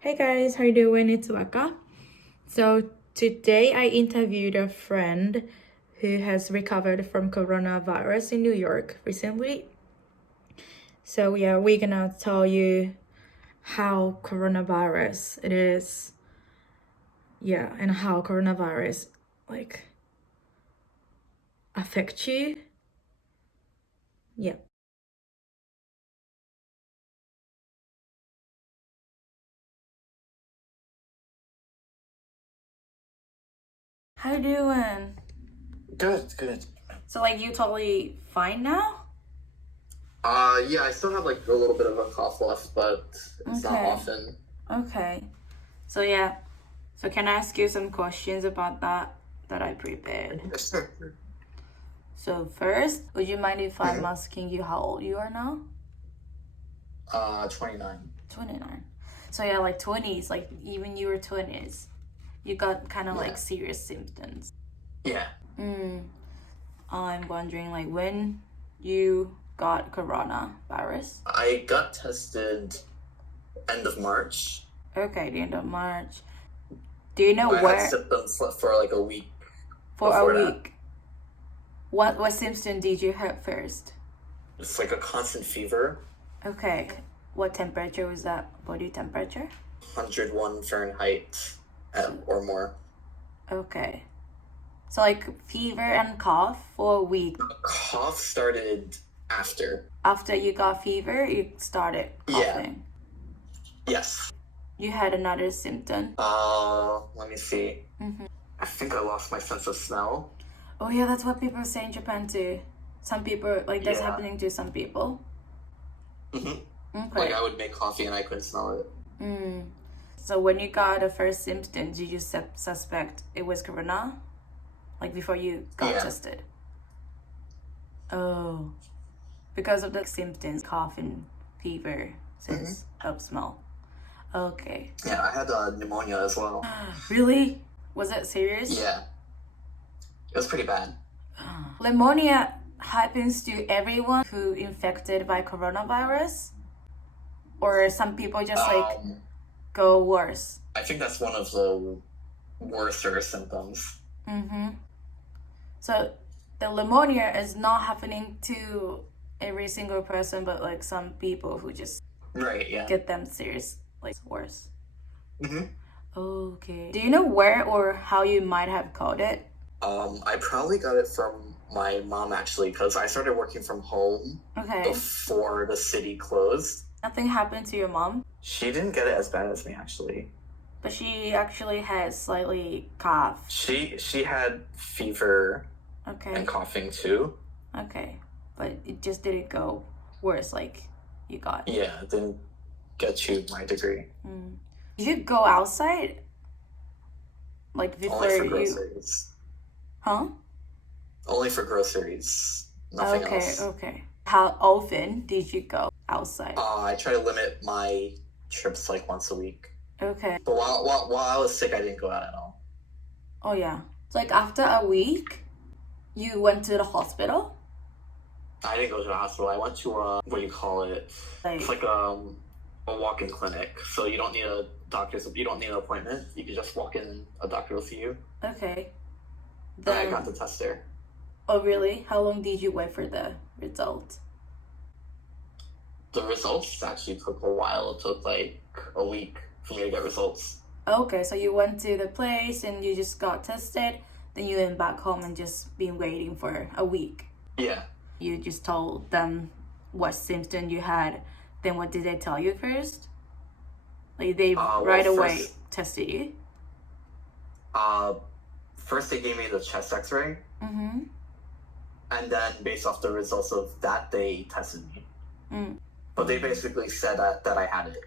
Hey guys, how you doing? It's Waka. So today I interviewed a friend who has recovered from coronavirus in New York recently. So yeah, we're gonna tell you how coronavirus it is. Yeah, and how coronavirus affects you. Yeah. How you doing? Good. So you totally fine now? Yeah, I still have a little bit of a cough left, but it's not Okay. often. Okay. So yeah. So can I ask you some questions about that I prepared? Sure. So first, would you mind if I'm Mhm. asking you how old you are now? 29. 29. So yeah, 20s, even you were 20s, you got kind of Yeah. serious symptoms. Yeah. I'm wondering when you got coronavirus. I got tested end of March. Okay, the end of March. Do you know I had where symptoms for a week for a before that. week? What symptom did you have first? It's a constant fever, Okay. What temperature was that? Body temperature? 101 Fahrenheit or more. Okay. So fever and cough for a week. Cough started after. After you got fever, you started coughing. Yes. You had another symptom. Let me see. I think I lost my sense of smell. Oh yeah, that's what people say in Japan too. Some people that's Yeah. happening to some people. Mm-hmm. Okay. I would make coffee and I couldn't smell it. So when you got the first symptom, did you suspect it was corona? Before you got Yeah. tested? Oh. Because of the symptoms, cough and fever, sense of smell. Okay. Yeah, I had pneumonia as well. Really? Was it serious? Yeah. It was pretty bad. Pneumonia happens to everyone who infected by coronavirus? Or some people just go worse? I think that's one of the worser symptoms. So the pneumonia is not happening to every single person, but some people who just Right, yeah. get them serious, worse. Mm-hmm. Okay. Do you know where or how you might have caught it? I probably got it from my mom actually, because I started working from home before the city closed. Nothing happened to your mom? She didn't get it as bad as me actually. But she actually had slightly cough. She had fever and coughing too. Okay. But it just didn't go worse you got. Yeah, it didn't get to my degree. Did you go outside? Before Only for you... groceries. Huh? Only for groceries. Nothing else. Okay. How often did you go outside? I try to limit my trips once a week. Okay. But while I was sick, I didn't go out at all. Oh yeah. So after a week, you went to the hospital? I didn't go to the hospital. I went to what do you call it? It's a walk-in clinic. So you don't need you don't need an appointment. You can just walk in and a doctor will see you. Okay. Then I got the test there. Oh really? How long did you wait for the result? The results actually took a while. It took a week for me to get results. Okay, so you went to the place and you just got tested, then you went back home and just been waiting for a week. Yeah. You just told them what symptom you had. Then what did they tell you first? They right away tested you? First they gave me the chest x-ray. And then based off the results of that, they tested me. But they basically said that I had it.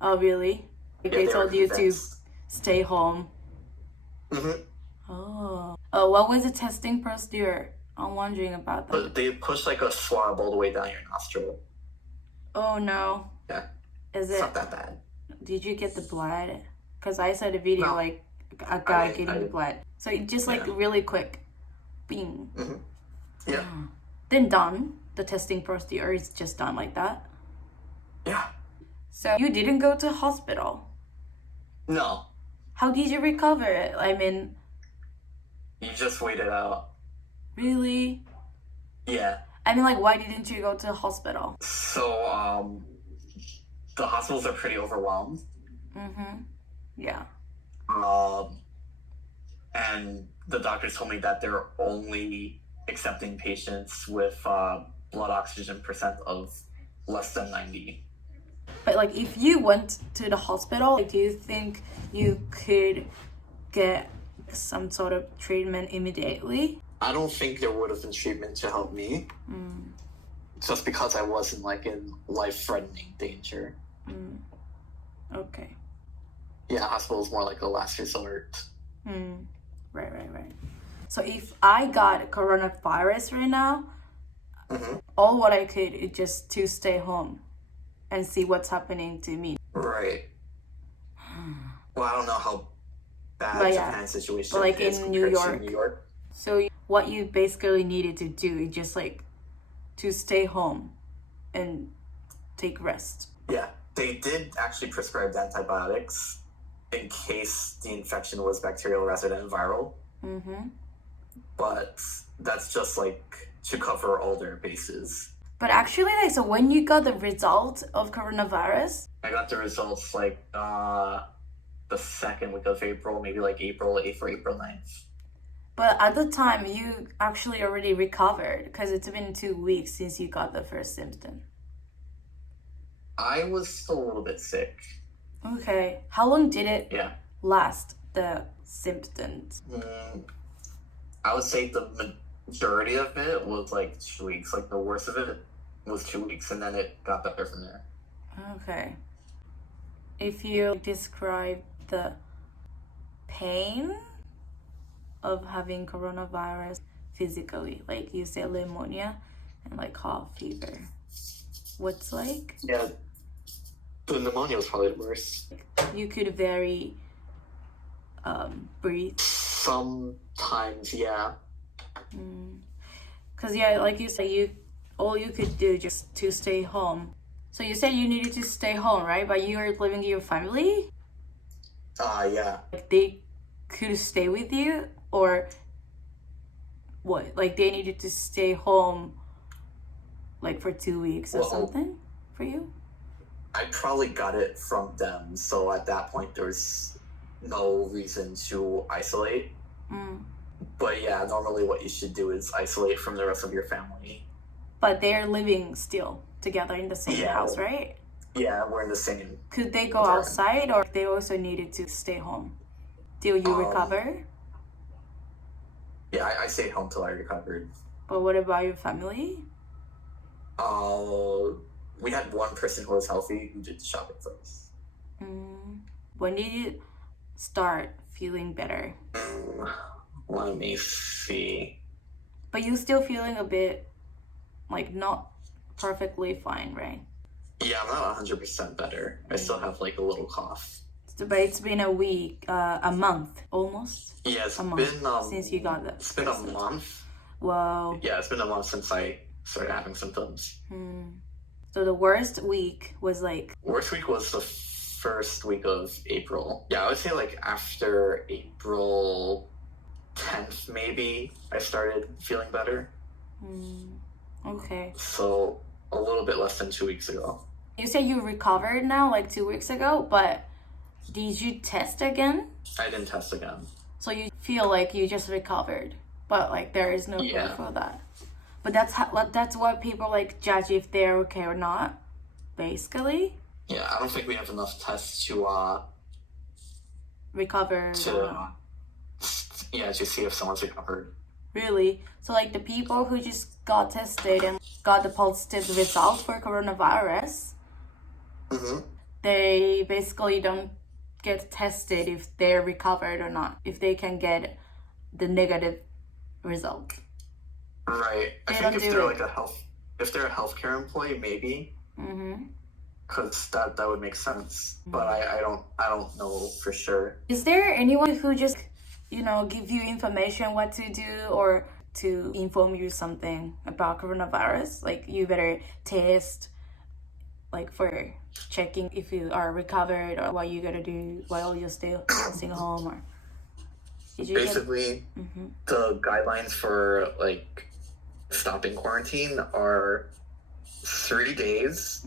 Oh, really? They told you to stay home? Oh, what was the testing procedure? I'm wondering about that. But they pushed a swab all the way down your nostril. Oh no. Yeah. It's not that bad. Did you get the blood? Because I saw the video a guy getting the blood. So it just really quick. Bing. Yeah. Then done. The testing procedure is just done like that. Yeah. So you didn't go to hospital? No, How did you recover it? I mean, you just wait it out. really? Yeah. I mean, like, why didn't you go to the hospital? So, the hospitals are pretty overwhelmed. Mm-hmm. Yeah. And the doctors told me that they're only accepting patients with blood oxygen percent of less than 90. But, like, if you went to the hospital, like, do you think you could get some sort of treatment immediately? I don't think there would have been treatment to help me. Just because I wasn't like in life-threatening danger. Okay. Yeah, hospital is more like a last resort. Right. So if I got coronavirus right now, Mm-hmm. all what I could is just to stay home and see what's happening to me. Right. Well, I don't know how bad But yeah, Japan's situation but like is in New compared to York. New York. So what you basically needed to do is just like to stay home and take rest. Yeah, they did actually prescribe antibiotics in case the infection was bacterial rather than viral. But that's just like to cover all their bases. But actually, like, so when you got the result of coronavirus, I got the results like the second week of April, maybe like April 8th or April 9th. but at the time you actually already recovered because it's been 2 weeks since you got the first symptom. I was still a little bit sick. Okay. How long did it Yeah. last, the symptoms? I would say the majority of it was like 2 weeks. Like the worst of it was 2 weeks, and then it got better from there. Okay. If you describe the pain of having coronavirus physically, like you say pneumonia and like cough, fever, what's like? Yeah, the pneumonia was probably the worst. You could very breathe. Sometimes, yeah. Cause yeah, like you say, all you could do just to stay home. So you said you needed to stay home, right? But you were living with your family? Yeah. Like they could stay with you, or what? Like they needed to stay home like for 2 weeks or something for you? I probably got it from them, so at that point there's no reason to isolate. But yeah, normally what you should do is isolate from the rest of your family. But they're living still together in the same house, right? Yeah, we're in the same. Could they go outside, or they also needed to stay home till you recover? Yeah, I stayed home till I recovered. But what about your family? We had one person who was healthy who did the shopping for us. When did you start feeling better? Let me see. But you still feeling a bit like not perfectly fine, right? Yeah, I'm not 100% better. I still have like a little cough. But it's been a week, a month almost. Yeah, it's been since you got that. It's been a month. Wow. Yeah, it's been a month since I started having symptoms. So the worst week was like... Worst week was the first week of April. Yeah, I would say like after April 10th maybe I started feeling better. Okay. So a little bit less than 2 weeks ago. You say you recovered now like 2 weeks ago, but did you test again? I didn't test again. So you feel like you just recovered, but like there is no proof for that. But that's what people like judge if they're okay or not, basically. Yeah, I don't think we have enough tests to recover. To see if someone's recovered. Really? So like the people who just got tested and got the positive result for coronavirus, they basically don't get tested if they're recovered or not, if they can get the negative result. Right. I think if they're like if they're a healthcare employee, maybe. Because that would make sense. But I don't know for sure. Is there anyone who just give you information what to do or to inform you something about coronavirus? Like you better test like for checking if you are recovered or what you gotta do while you're still staying home, or did you basically the guidelines for like stopping quarantine are 3 days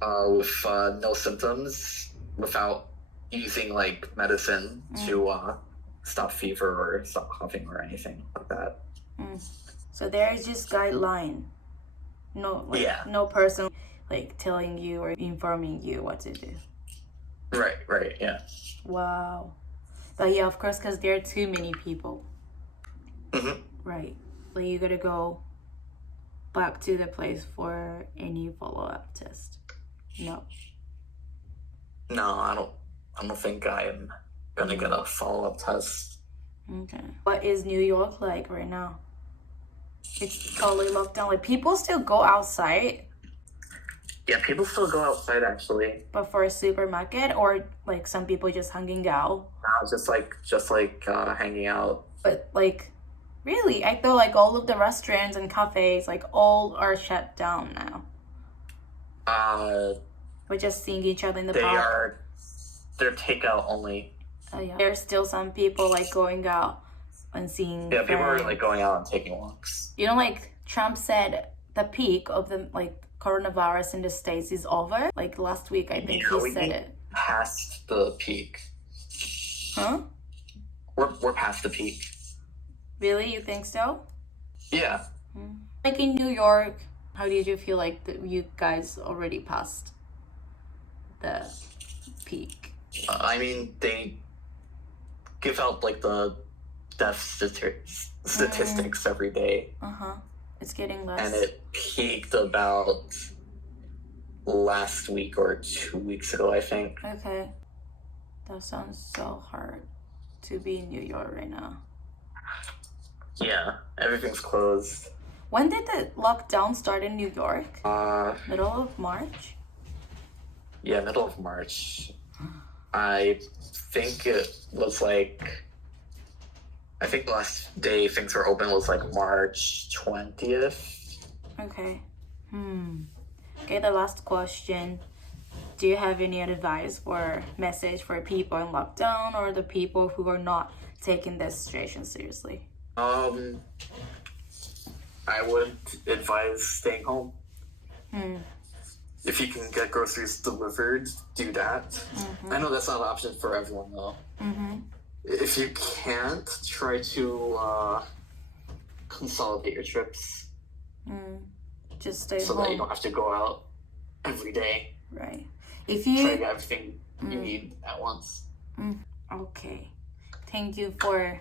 with no symptoms, without using like medicine to stop fever or stop coughing or anything like that. So there is just guideline, no no person like telling you or informing you what to do. Right, yeah. Wow. But yeah, of course, because there are too many people. Right. Like you gotta go back to the place for any follow-up test. No, I don't think I am gonna get a follow-up test. Okay. What is New York like right now? It's totally locked down. Like people still go outside. Yeah, people still go outside actually. But for a supermarket, or like some people just hanging out. Just like hanging out. But like, really, I thought like all of the restaurants and cafes like all are shut down now. We're just seeing each other in the park. They're takeout only. Oh yeah. There's still some people like going out and seeing. Yeah, people are like going out and taking walks. You know, like Trump said, the peak of the like coronavirus in the States is over. Like last week, I think he said it. Past the peak. Huh? We're past the peak. Really? You think so? Yeah. Like in New York, how did you feel like you guys already passed the peak? I mean, they give out like the death statistics every day. It's getting less. And it peaked about last week or 2 weeks ago, I think. Okay. That sounds so hard to be in New York right now. Yeah, everything's closed. When did the lockdown start in New York? Middle of March? Yeah, middle of March. I think it was like... I think the last day things were open was like March 20th. Okay. Okay, the last question. Do you have any advice or message for people in lockdown or the people who are not taking this situation seriously? I would advise staying home. If you can get groceries delivered, do that. I know that's not an option for everyone though. If you can't, try to consolidate your trips. Just stay so home. That you don't have to go out every day. Right. If you try to get everything you need at once. Okay. Thank you for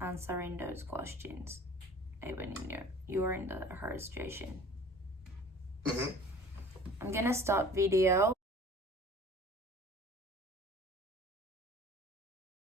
answering those questions. Even you were in the hard situation. I'm gonna stop video.